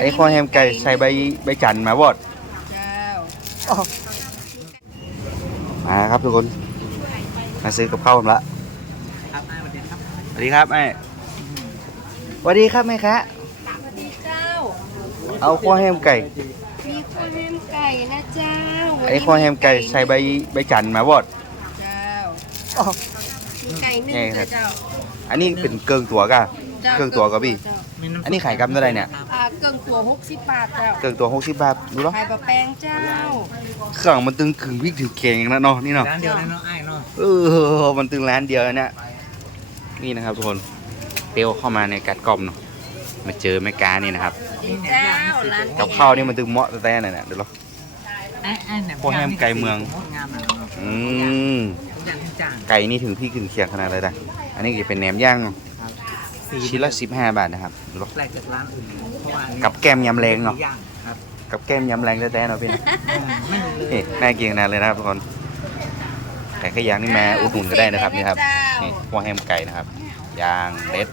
ไอ้ข้อแฮมไก่ใส่ใบใบจันทร์มาบดเจ้ามาครับทุกคน มาซื้อกับข้าวผมละครับนายวันเด็นครับสวัสดีครับแม่สวัสดีครับแม่คะสวัสดีเจ้า เอาข้อแฮมไก่ มีข้าวแฮมไก่นะเจ้าวันนี้ไอ้ข้อแฮมไก่ใส่ใบใบจันทร์มาบดเจ้ามีไก่นึ่งไงครับเจ้า อันนี้เป็นเกิงตัวกะเจ้าเครื่องตัวกะพี่ เจ้า อันนี้ขายกำเท่าไหร่เนี่ยอ่าเกิงตัวหกสิบบาทเจ้าเกิงตัวหกสิบบาทดูเนาะขายปลาแป้งเจ้าเครื่องมันตึงขึงพริกถึงแกงนะเนาะนี่เนาะร้านเดียวได้เนาะไอ้ายเนาะเออมันตึงร้านเดียวนะเนี่ยนี่นะครับทุกคนเตียวเข้ามาในกัดกล่อมเนาะมาเจอแม่กานี่นะครับเจ้าร้านกับข้าวนี่มันตึงเหมาะแต่ๆหน่อยนะเดี๋ยวเรา ไอ้ไอ้เนี่ยพวกแฮมไก่เมือง งามนะอืม ทุกอย่างทุกอย่างไก่นี่ถึงพี่ถึงเคียงขนาดเลยนะอันนี้ก็เป็นแหนมย่างเนาะ ชิ้นละสิบห้าบาทนะครับดูเนาะแปลกจากร้านอื่นเพราะว่าอันนี้กับแก้มยำแรงเนาะสี่อย่างครับกับแก้มยำแรงแต่ๆเนาะพี่นะอืมไม่มีเลยนี่น่ากินขนาดเลยนะครับทุกคนไก่ขยางนี่มาอุดหนุนก็ได้นะครับนี่ครับนี่พวกแฮมไก่นะครับย่างเด็ด